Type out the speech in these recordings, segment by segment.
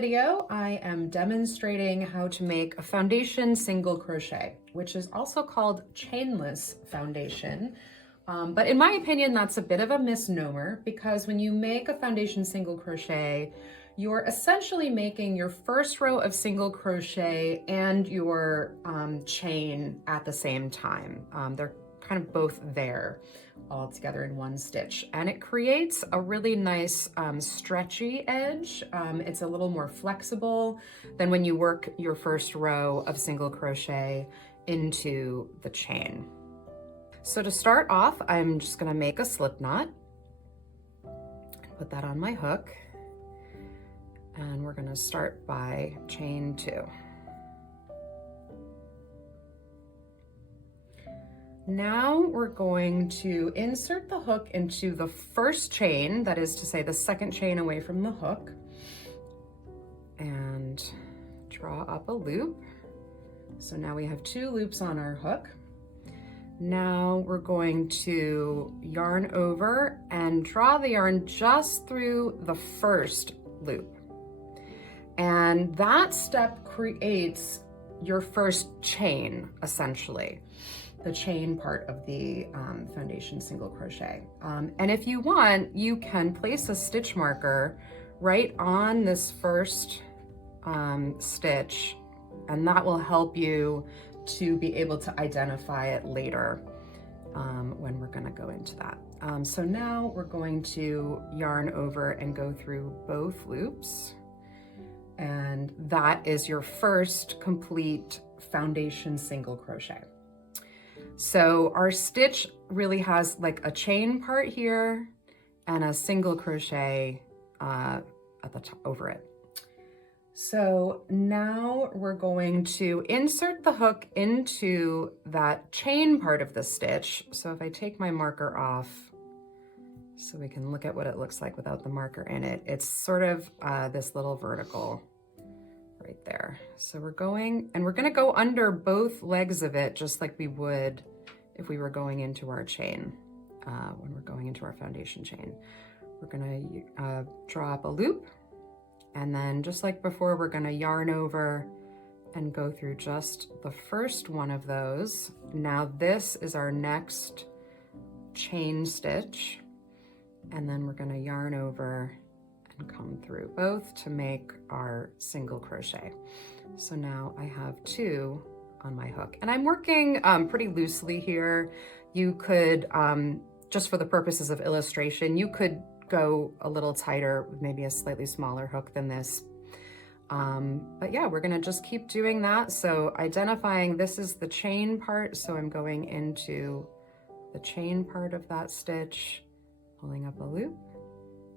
video, I am demonstrating how to make a foundation single crochet, which is also called chainless foundation. But in my opinion, that's a bit of a misnomer because when you make a foundation single crochet, you're essentially making your first row of single crochet and your chain at the same time. They're kind of both there all together in one stitch, and it creates a really nice stretchy edge. It's a little more flexible than when you work your first row of single crochet into the chain. So to start off, I'm just going to make a slip knot, put that on my hook, and we're going to start by chain 2. Now we're going to insert the hook into the first chain, that is to say the second chain away from the hook, and draw up a loop. So now we have 2 loops on our hook. Now we're going to yarn over and draw the yarn just through the first loop. And that step creates your first chain, essentially. The chain part of the foundation single crochet. And if you want, you can place a stitch marker right on this first stitch, and that will help you to be able to identify it later when we're going to go into that. So now we're going to yarn over and go through both loops, and that is your first complete foundation single crochet. So our stitch really has like a chain part here and a single crochet at the top over it. So now we're going to insert the hook into that chain part of the stitch. So if I take my marker off so we can look at what it looks like without the marker in it, it's sort of this little vertical right there. So we're going to go under both legs of it just like we would if we were going into our chain, when we're going into our foundation chain. We're going to draw up a loop, and then just like before, we're going to yarn over and go through just the first one of those. Now this is our next chain stitch, and then we're going to yarn over and come through both to make our single crochet. So now I have 2 on my hook, and I'm working pretty loosely here. You could, just for the purposes of illustration, you could go a little tighter with maybe a slightly smaller hook than this. But yeah, we're gonna just keep doing that. So identifying this is the chain part, so I'm going into the chain part of that stitch, pulling up a loop,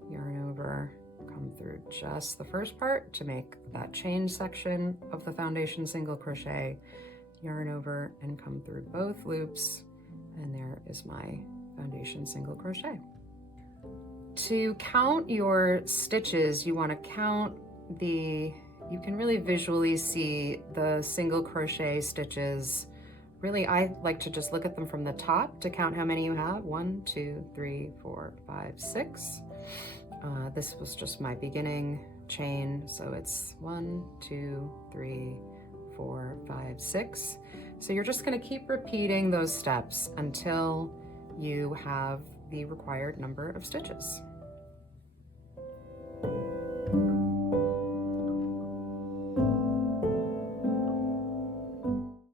yarn over, come through just the first part to make that chain section of the foundation single crochet, yarn over and come through both loops, and there is my foundation single crochet. To count your stitches, you want to count you can really visually see the single crochet stitches. Really, I like to just look at them from the top to count how many you have. 1, 2, 3, 4, 5, 6. This was just my beginning chain, so it's 1, 2, 3, 4, 5, 6. So you're just going to keep repeating those steps until you have the required number of stitches.